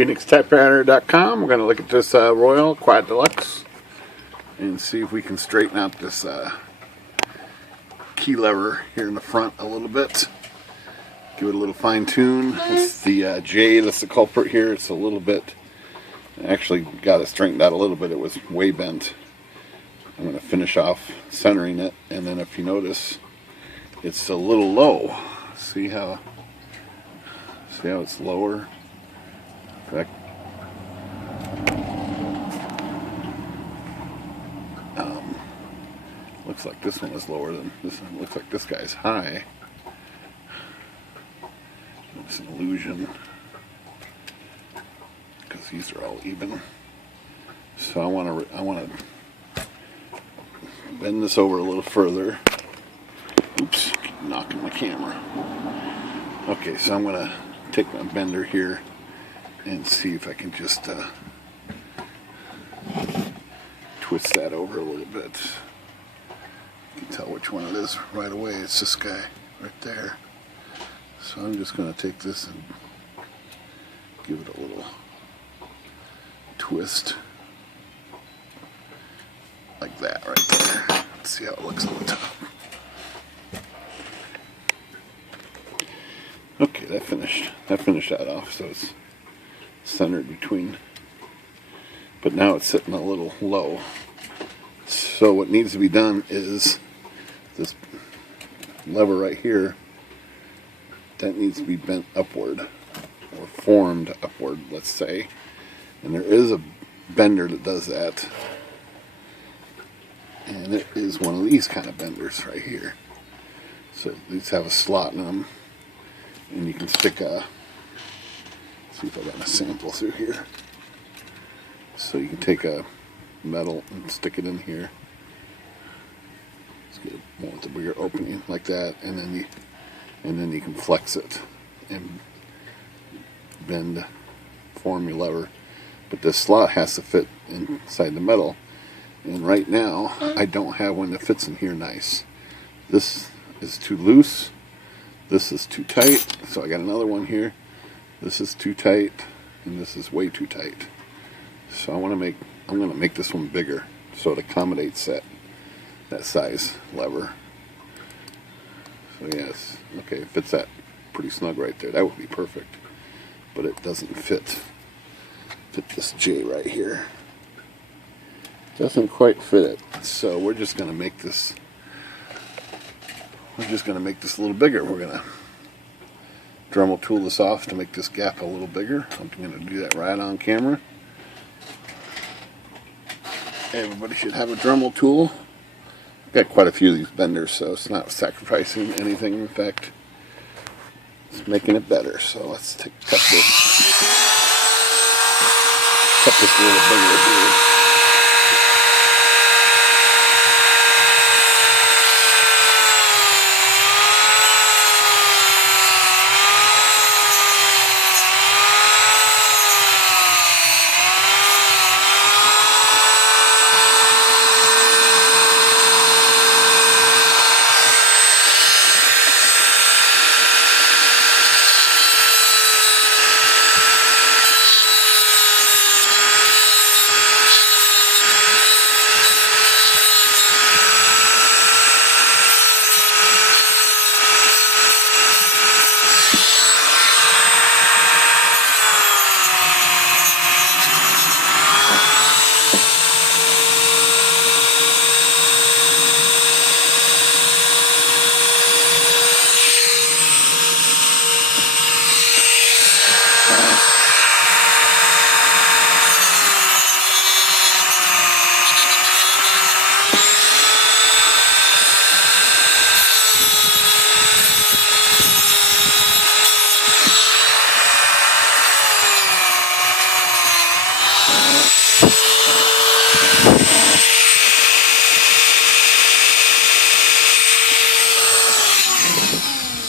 PhoenixTypewriter.com. We're going to look at this Royal Quad Deluxe and see if we can straighten out this key lever here in the front a little bit. Give it a little fine tune. It's the J that's the culprit here. It's a little bit, I actually got it straightened out a little bit. It was way bent. I'm going to finish off centering it, and then if you notice, it's a little low. See how it's lower? In fact, looks like this one is lower than this one. Looks like this guy's high. It's an illusion because these are all even. So I want to bend this over a little further. Oops, keep knocking my camera. Okay, so I'm going to take my bender here and see if I can just twist that over a little bit. You can tell which one it is right away. It's this guy right there. So I'm just going to take this and give it a little twist like that right there. Let's see how it looks on the top. Okay, that finished that off, so it's centered between, but now it's sitting a little low. So what needs to be done is this lever right here, that needs to be bent upward or formed upward, let's say. And there is a bender that does that, and it is one of these kind of benders right here. So these have a slot in them, and you can stick a, see if I got a sample through here. So you can take a metal and stick it in here. Let's get one with a bigger opening like that, and then you can flex it and bend, form your lever. But this slot has to fit inside the metal, and right now I don't have one that fits in here nice. This is too loose. This is too tight, so I got another one here. This is too tight, and this is way too tight. So I'm going to make this one bigger so it accommodates that size lever. So yes, okay, it fits that pretty snug right there. That would be perfect, but it doesn't fit this J right here. Doesn't quite fit it. So we're just going to make this. We're just going to make this a little bigger. We're going to Dremel tool this off to make this gap a little bigger. I'm going to do that right on camera. Everybody should have a Dremel tool. I've got quite a few of these benders, so it's not sacrificing anything. In fact, it's making it better. So let's cut this a little bigger here.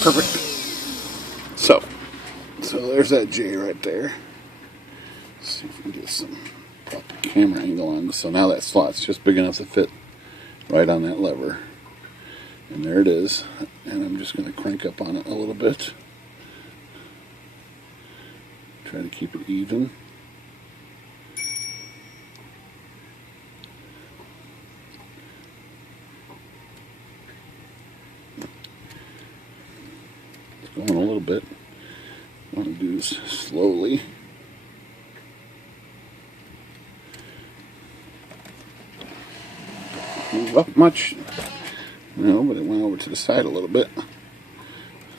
Perfect. So there's that J right there. Let's see if we can get some proper camera angle on this. So now that slot's just big enough to fit right on that lever. And there it is. And I'm just going to crank up on it a little bit. Try to keep it even. It's going a little bit. What I want to do is slowly. Move up much. No, but it went over to the side a little bit.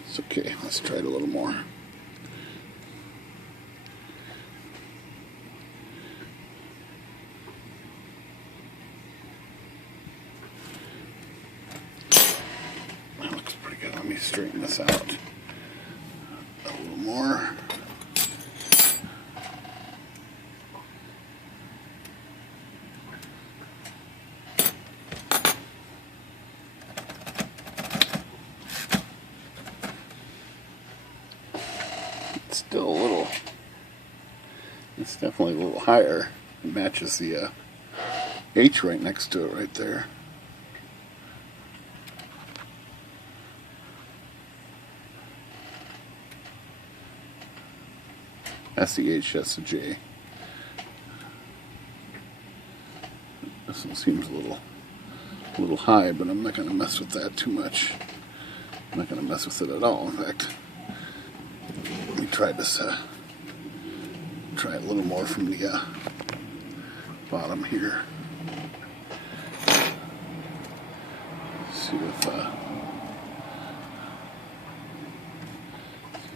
It's okay. Let's try it a little more. That looks pretty good. Let me straighten this out a little more. Still a little, it's definitely a little higher. It matches the H right next to it right there. That's the H, that's the J. This one seems a little high, but I'm not going to mess with that too much. I'm not going to mess with it at all, in fact. Let me try this, try a little more from the bottom here. See if I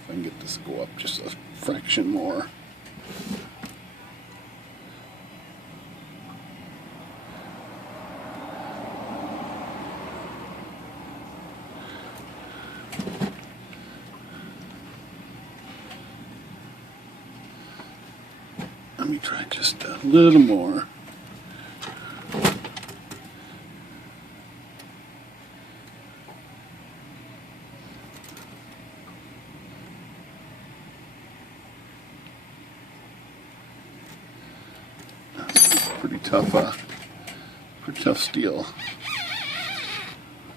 can get this to go up just a fraction more. Let me try just a little more. That's pretty tough steel.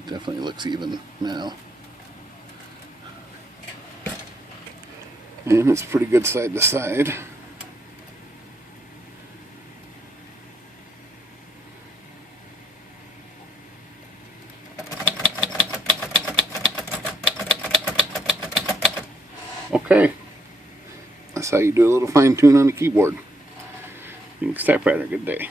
Definitely looks even now. And it's pretty good side to side. Okay, that's how you do a little fine tune on the keyboard. Luxe Typewriter, good day.